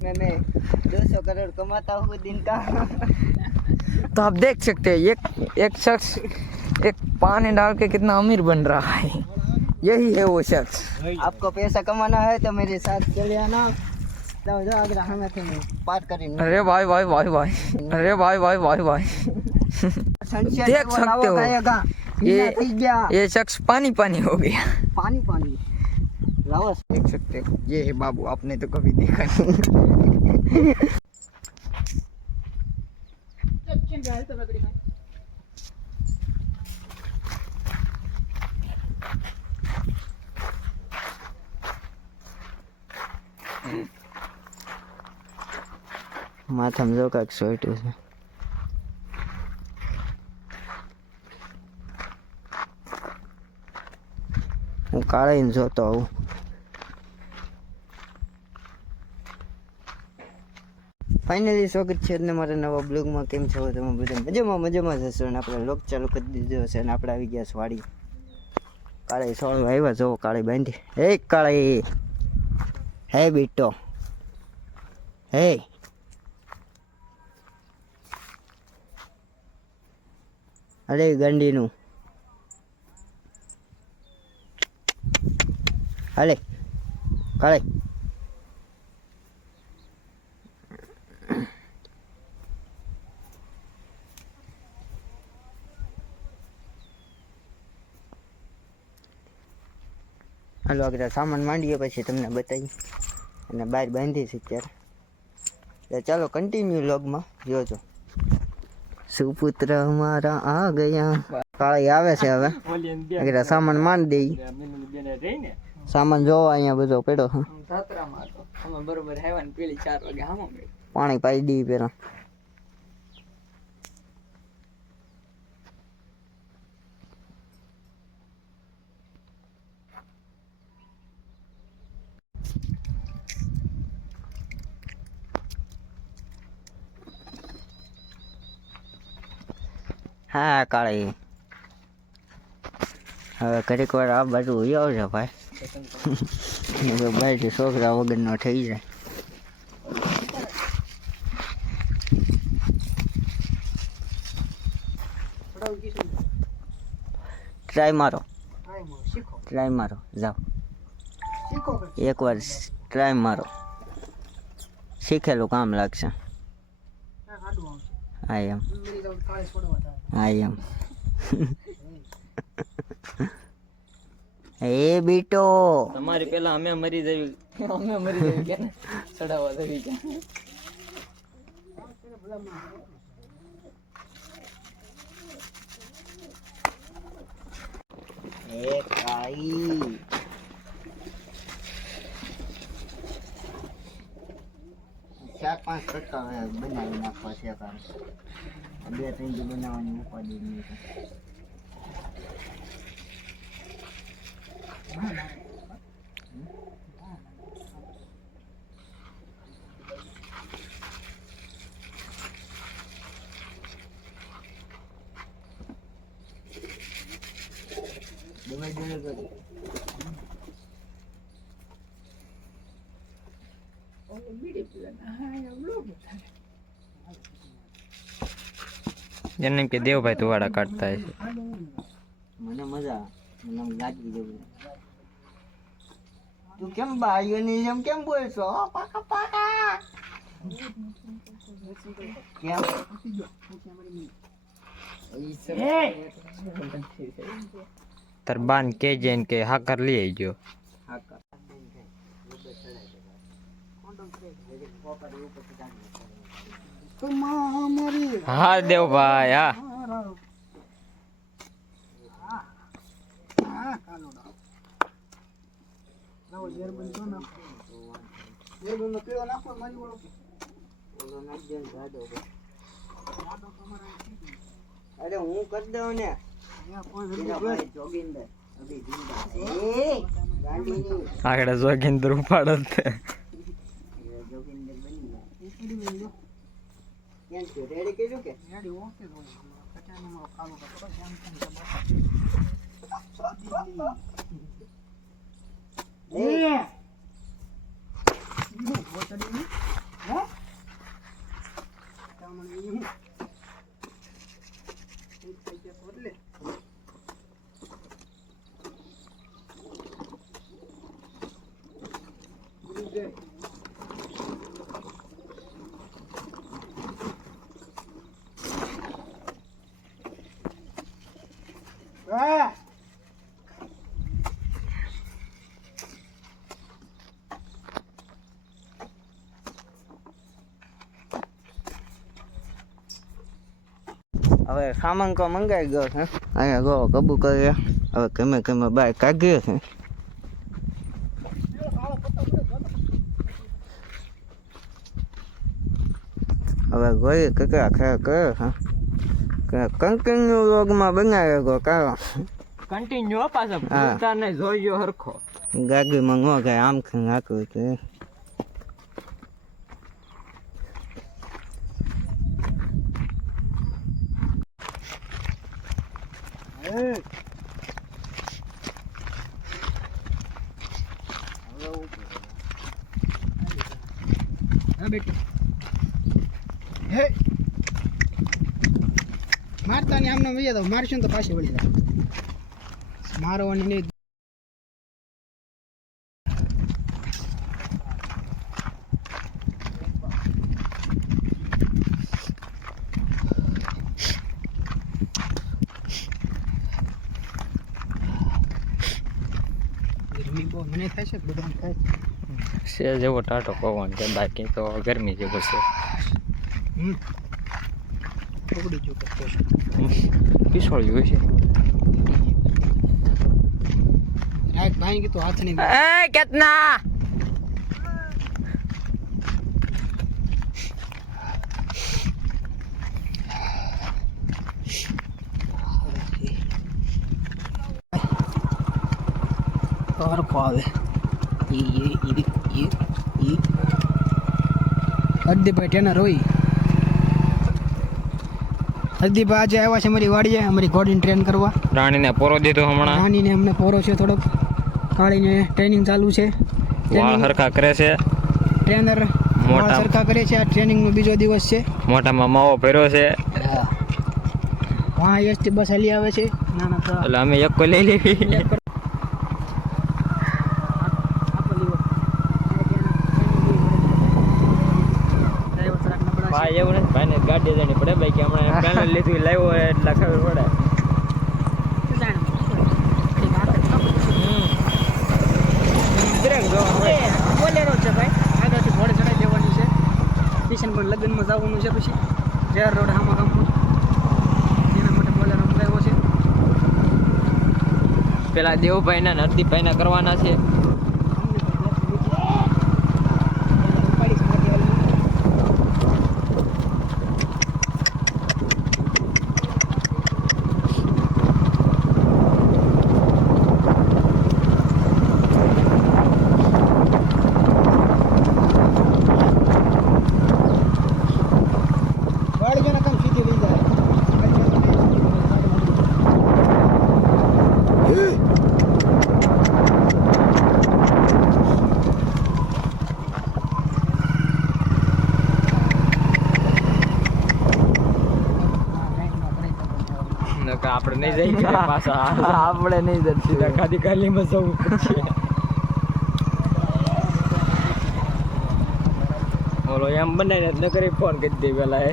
मैं 200 करोड़ कमाता हूँ दिन का। तो आप देख सकते हैं एक शख्स एक पानी डाल के कितना अमीर बन रहा है। यही है वो शख्स। आपको पैसा कमाना है तो मेरे साथ चले आना। तो अगर हमें बात करें। अरे भाई भाई भाई भाई, अरे भाई भाई भाई भाई, देख सकते हो ये शख्स पानी पानी हो गया। पानी पानी रावस देख सकते हो, ये है बाबू, आपने तो कभी देखा नहीं। माथाમાં જો કાંઈક સોઈટું છે. હું કાળીને જોતો આવું. ફાઇનલી સ્વાગત છે ને મારા નવા બ્લોગમાં. કેમ છો તમે બધા? મજામાં જશો. અને આપણે લોક ચાલુ કરી દીધો છે અને આપણે આવી ગયા છે વાડી. કાળી સોળ આવ્યા, જો કાળી બાંધી. હે કાળી, હે બીટો, હે અરે ગંડીનું હાલે કાળે. હાલો આગળ સામાન માંડીએ પછી તમને બતાવી અને બહાર બાંધી છે ત્યારે. ચાલો કન્ટિન્યુ લોગમાં જોજો. સુપુત્ર અમારા આ ગયા. કાળી આવે છે હવે. આગળ સામાન માંડી દઈ. સામાન જોવા અહીંયા બધો પડ્યો છે. પાણી પાઈ દઈ પેલા. હા કાળી, હવે ઘડીક વાર આ બાજુ આવજો ભાઈ. બાજુ છોકરા વગરનો થઈ જાય. ટ્રાય મારો, ટ્રાય મારો, જાઓ એકવાર ટ્રાય મારો. શીખેલું કામ લાગશે. આઈ એમ એ બીટો તમારી પેલા અમે મરી જવી કે ને ચડાવવા જવી કે. એ કાઈ 4-5 ટકા બનાવી નાખવા છે. કારણ 2-3 દી બનાવવાની ઉપાડી નહીં. જેને કે દેવભાઈ તો વાડા કાઢતા હશે. મને મજા, મને લાગી જવું. તું કેમ ભાઈઓની જેમ કેમ બોલશો? પાકા પાકા કેમ? તાર બાન કે જઈને કે હાકર લઈ આવજો. હા દેવભાઈ, હા અરે હું કરી દઉં ને. આગળ જોગિંદર ઉપાડ જ. રેડી કર્યું કે હવે સામાન કો મંગાઈ ગયો છે અહીંયા ગો કબૂ કરે હવે ગમે બાય કાઢીએ છે હવે ગોઈ કકડા ખે કરે છે કન્ટિન્યુ વ્લોગમાં બનાવે ગો કારો કન્ટિન્યુ પાછો ભૂલતા ને જોઈજો હરખો ગાડીમાં નો ગાય આમ ખે નાખ્યું છે મારતા ને આમને વૈયા તો મારશું ને તો પાછી વળી જાય મારવાની નહીં ગરમી બહુ મને થાય છે બધા થાય છે જેવો ટાટો પવન છે બાકી તો ગરમી જેવો છે પકડી જો કરતો પીસોળ્યું છે રાઈટ ભાઈ કે તો હાથ નહીં એ કેતના और खावे ये हद्दी भाई टेनर होई हद्दी भाई आज आया છે મારી વાડીએ અમારી ઘોડીને ટ્રેન કરવા રાણીને પોરો દીધો હમણાં રાણીને અમને પોરો છે થોડોક કાળીને ટ્રેનિંગ ચાલુ છે વાળ હરખા કરે છે ટ્રેનર વાળ સરખા કરે છે આ ટ્રેનિંગનો બીજો દિવસ છે મોટામાં માવો ભર્યો છે હા એસટી બસ હાલી આવે છે ના એટલે અમે એક કોઈ લઈ લેવી ભાઈ એવું નથી ભાઈને ગાડી જણી પડે ભાઈ કે હમણાં પેનલ લીધું લાવ્યો એટલે ખબર પડે બોલેરો છે ભાઈ આગળથી ઘોડે ચડાઈ દેવાની છે સ્ટેશન પર લગ્નમાં જવાનું છે પછી જેર રોડ હામાં ગામમાં એના માટે બોલેરો મંગાવ્યો છે પેલા દેવભાઈના ને હરદીપભાઈના કરવાના છે આપણે નહીં જઈ પાછા આપણે નહીં જતી ખાલી ખાલીમાં જવું પડશે બોલો એમ બનાવીને ન કરી ફોન કરી દે પેલા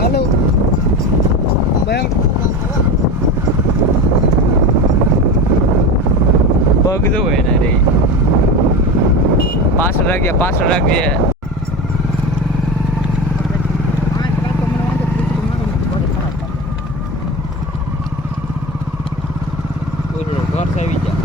हेलो પગ જો એના રે પાછળ રાખજે ઘર આવી જા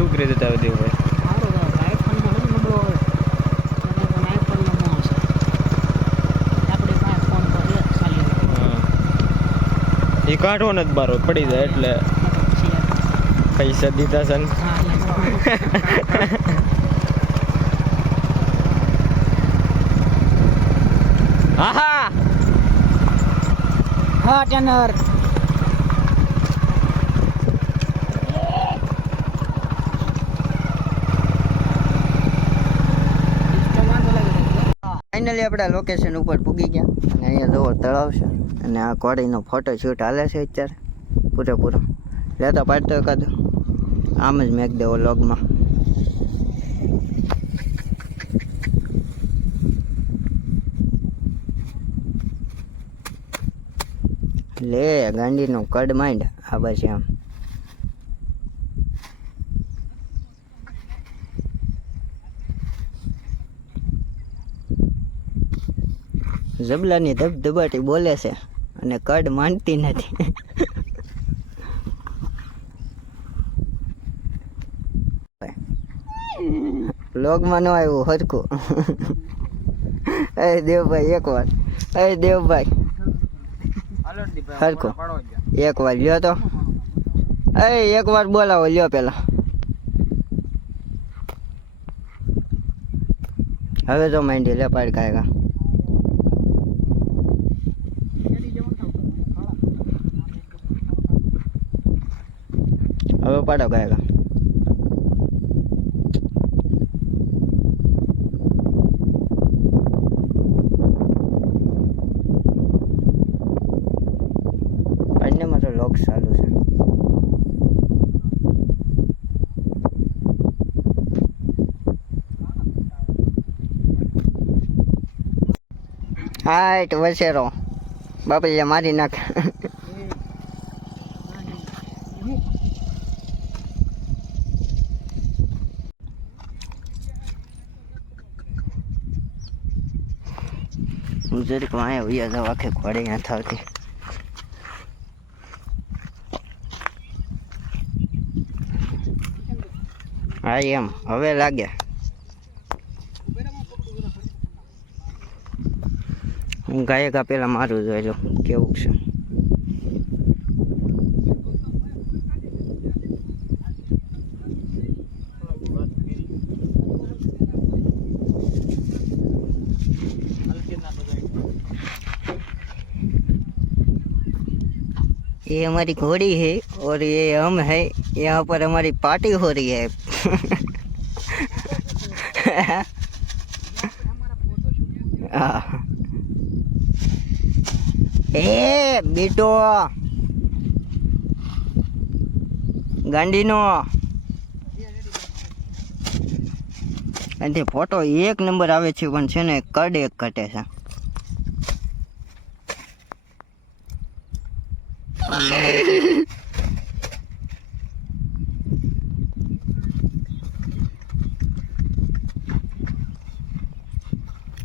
કેવું કરે જતા દેવભાઈ? સારો તો આઈફોનમાં નથી નબળો આવે પણ આઈફોનમાં ન આવશે આપણે પાસે ફોન પર ચાલી એ કાઢવો નથી બારો પડી જાય એટલે પૈસા દીધા છે ને. આહા હા ટેનર ફાઇનલી આપણે લોકેશન ઉપર પૂગી ગયા અને અહીંયા જોવો તળાવ છે અને આ કોડીનો ફોટો શૂટ હાલે છે અત્યારે પૂરેપૂરો. લેતા પાડતો એકાદ આમ જ મેક દેવો લોગમાં. લે ગાંડીનો કડ માંડ આ બસ આમ. જબલાની ધબધબાટી બોલે છે અને કડ માનતી નથી. લોગમાં ન આવ્યું હરખું. એ દેવભાઈ એકવાર, એ દેવભાઈ હરખું એકવાર લ્યો તો. એ એકવાર બોલાવો લ્યો પેલા. હવે તો માંડી લે પાડ કાયગા. હવે પાડો કાયગા. બંનેમાં તો લોક ચાલુ છે. હાઈટ વસેરો બાપલિયા મારી નાખ. હું જરીક વાંયા વૈયા જાવ આખે ઘોડે ત્યાં થાવતી. હા એમ હવે લાગે. હું ગાયકા પેલા મારું જોઈ લો કેવું છે. ये हमारी घोड़ी है और ये हम है. यहाँ पर हमारी पार्टी हो रही है. ए बेटो ગાંડીનો અને ફોટો એક નંબર આવે છે પણ છે ને કડ એક ઘટે છે.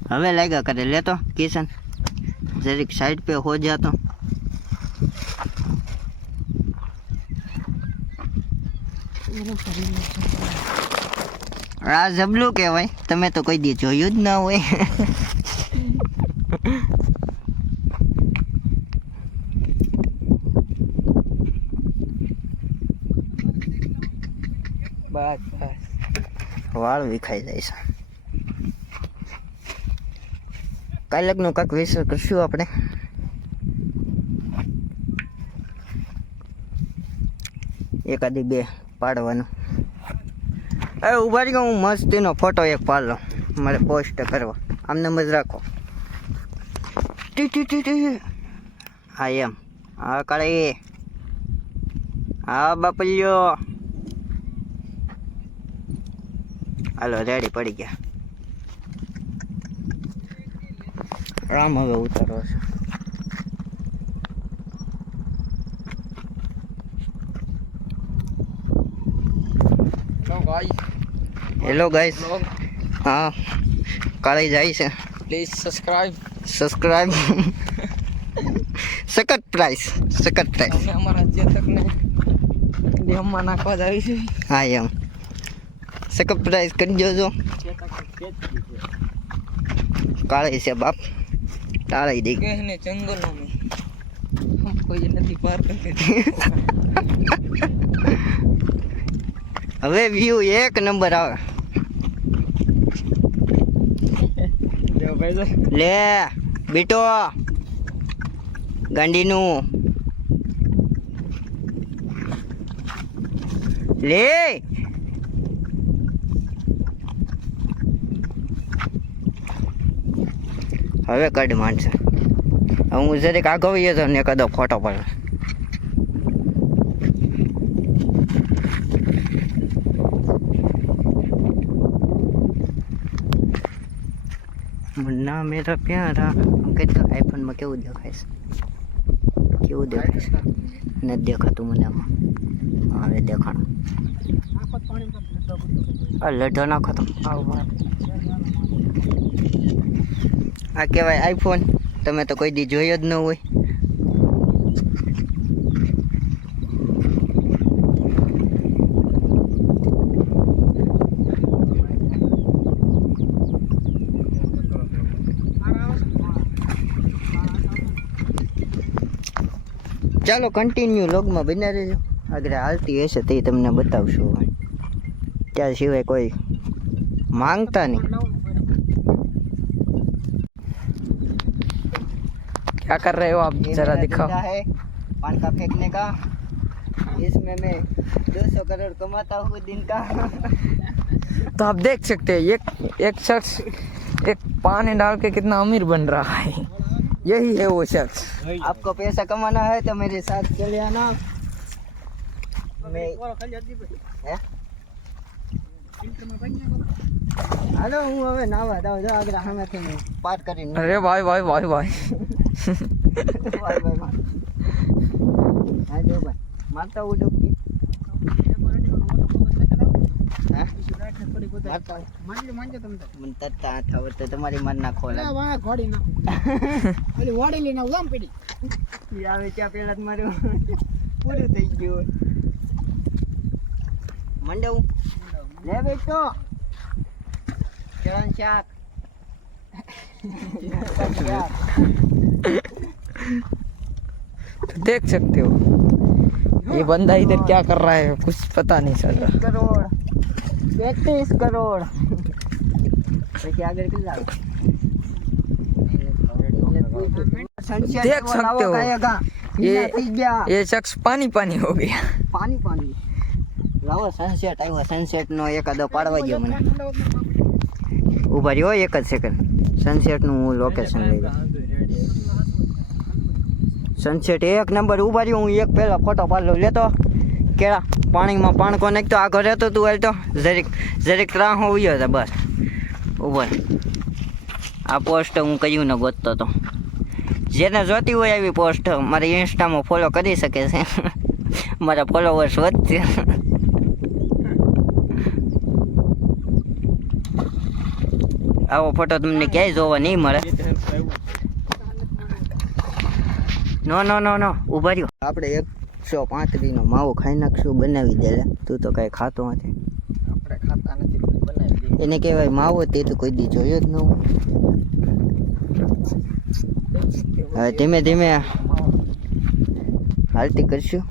હવે લાગ્યા કરે લેતો કિશન जरिक साइड पे हो जाता. आ जबलू कहवाय तमे तो कोई दी जोयुं ज ना होय. બસ બસ વાળ વિખાઈ જાય છે. કાલકનું કાંક વિશે કરશું આપણે. એકાદી બે પાડવાનું. એ ઉભા રહી હું મસ્તીનો ફોટો એક પાડ લઉં મારે પોસ્ટ કરવા. આમને મજ રાખો. T T T T. હા એમ હા કાળી હા બાપલ્યો. હાલો રેડી પડી ગયા. રામ હવે ઉતારો છે. Hello guys. હા કાળી જાય છે. પ્લીઝ સબસ્ક્રાઇબ સખત પ્રાઇસ અમે અમારા ચેતકને દેહમાં નાખવા જ આવી છે. હા એમ સરપ્રાઈઝ કરી જોજો. કાળી છે બાપ, તાળી દે. कहने जंगलों में हमको ये नदी पार करके હવે વ્યૂ એક નંબર આવે. લે બીટો ગાંડીનું લે. હવે કડ માંડશે. હું જરીક આગળ વહી જાઉં ને કદો ખોટો પડે. મુન્ના મેરા પ્યારા કેટલા આઈફોનમાં કેવું દેખાય છે? કેવું દેખાય છે? નથી દેખાતું મને આમાં. હવે દેખાણું. આ લઢો નાખો તો. આ કહેવાય આઈફોન. તમે તો કોઈ દી જોયો જ ન હોય. ચાલો કન્ટિન્યુ લોગમાં બન્યા રહેજો. આગળ હાલતી હશે તે તમને બતાવશું. ત્યાં સિવાય કોઈ માંગતા નહીં. क्या कर रहे हो आप? जरा दिखाओ. है पान का फेंकने का. इसमें मैं 200 करोड़ कमाता हूँ दिन का. तो आप देख सकते हैं एक शख्स एक पानी डाल के कितना अमीर बन रहा है. यही है वो शख्स. आपको पैसा कमाना है तो मेरे साथ चले आना. मैं हेलो હું હવે નાવા જાઉં છું. આગળ સામેથી પાર કરીને. अरे भाई भाई भाई भाई ભાઈ ભાઈ હા જો ભાઈ મારતા હું ડૂબકી. હા મારતા મને તરતા હાથ આવડતો તમારી માર નાખો. આવે ત્યાં પેલા જ મારું પૂરું થઈ ગયું. મંડવું લે બેટો ચરણ શાક. तो देख सकते हो ये बंदा इधर क्या कर रहा है कुछ पता नहीं चल रहा. करोड़ 33 करोड़ પછી આગળ કેટલા देख सकते हो ये शख्स पानी पानी हो गया. પાણી પાણી લાવો. સનસેટ આવ્યો. સનસેટ નો એકાદો પાડવા ગયો મને. ઉભા રહ્યો એક જ સેકન્ડ. સનસેટ નું હું લોકેશન લઈ લઉં. સનસેટ એક નંબર. ઉભા રહ્યો હું એક પહેલા ફોટો પાડ લઉં. લેતો કેળા પાણીમાં પાણકો નાખતો આગળ રહેતો તું હાલ તો જરીક ત્રાહ હોવ્યો હતો બસ. ઉભા આ પોસ્ટ હું કર્યું ને ગોતતો હતો. જેને જોતી હોય આવી પોસ્ટ મારી ઇન્સ્ટામાં ફોલો કરી શકે છે. મારા ફોલોવર્સ વધશે. આવો ફોટો તમને ક્યાંય જોવા નહીં મળે. નો નો નો નો ઉભા રહ્યો. આપણે 135 નો માવો ખાઈ નાખશું. બનાવી દે. તું તો કાંઈ ખાતો નથી. આપણે ખાતા નથી બનાવી દે. એને કહેવાય માવો. તે તો કોઈ દી જોયો જ ન હોય. હવે ધીમે ધીમે હાલતી કરશું.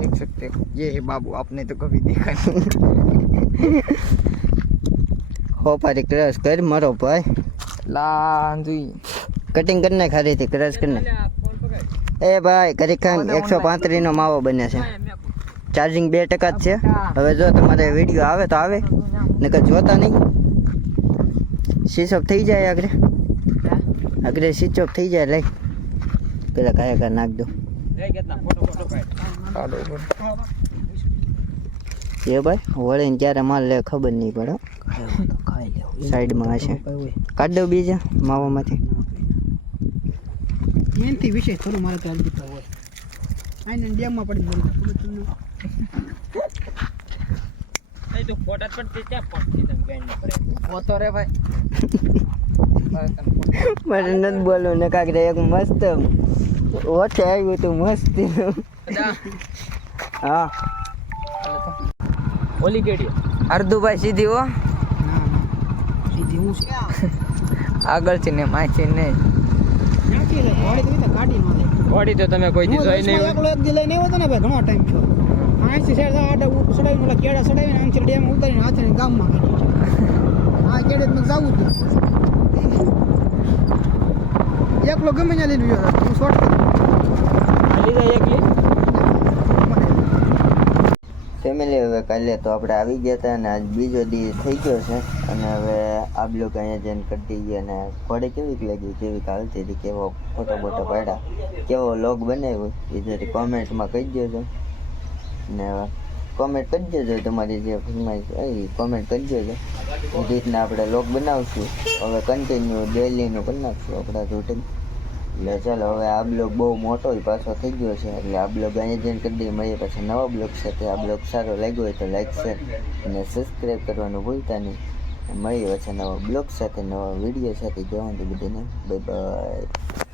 देख सकते हो ये है बाबू. आपने तो कभी देखा नहीं. હો પારી ક્રશ કર મારો ભાઈ. लांजुई કટિંગ કરી નાખ. હારીથી ક્રશ કરી નાખ. એ ભાઈ કરી ખાન 135 નો માવો બને છે. ચાર્જિંગ 2% જ છે. હવે જો તમારે વિડીયો આવે તો આવે, નકર જોતા નહીં. સ્વિચ ઓફ થઈ જાય આગળ સ્વિચ ઓફ થઈ જાય. લઈ પેલા કાયા નાખ દો. એ ભાઈ વળીને ક્યારે માલ લે ખબર નહીં પડે. સાઈડમાં હશે. કાઢ દો બીજા માવામાંથી. મેનથી વિષય થોડું મારે તો હાલતી હોય. આઈને ડેમમાં પડી ગયું. नहीं तो फोटा पड़ती क्या पड़ती तुम बैंड में पड़े वो तो रे भाई. મારે નથી બોલવું ને કાંકરે. એક મસ્ત ઓઠે આવ્યું હતું મસ્ત. હા તો ઓલી કેડી અર્ધુભાઈ સીધી હો ના સીધી હું છે આગળથી ને માથી નહીં ક્યાંથી લે ઘોડી તો કાઢી ન લે ઘોડી તો તમે કોઈ દી જોઈ નહીં એકલો એક દી લઈને આવ્યો હતો ને ભાઈ ઘણો ટાઈમ થયો અહીંથી શેર આડા સડાવીને ઓલા કેડા સડાવીને અહીંથી ડેમ ઉતારીને હાથે ગામમાં કાઢી આ કેડે મેં જાવું જ એકલો ગમે ત્યાં લઈને ગયો હું શોર્ટ લીધા એકલી ફેમિલી હવે કાલે તો આપણે આવી ગયા હતા અને આજ બીજો દી થઈ ગયો છે અને હવે આ બ્લોગ અહીંયા જઈને કરી દઈએ અને ઘોડે કેવીક લાગી કેવીક હાલતી હતી કેવો ફોટો બોટો પાડ્યા કેવો લોગ બનાવ્યો એ જરી કોમેન્ટમાં કહી દેજો ને કોમેન્ટ કરી દેજો તમારી જે ફરમાઈશ હોય કોમેન્ટ કરી દેજો એ રીતના આપણે લોગ બનાવશું હવે કન્ટિન્યુ ડેલીનું કરી નાખશું આપણા રૂટીન એટલે ચાલો હવે આ બ્લોગ બહુ મોટો પાછો થઈ ગયો છે એટલે આ બ્લોગ અહીંયા જઈને કરી દઈએ મળીએ પછી નવા બ્લોગ સાથે આ બ્લોગ સારો લાગ્યો હોય તો લાઈક શેર અને સબસ્ક્રાઈબ કરવાનું ભૂલતા નહીં મળીએ પછી નવા બ્લોગ સાથે નવા વિડીયો સાથે જવાનું બધાને બાય બાય.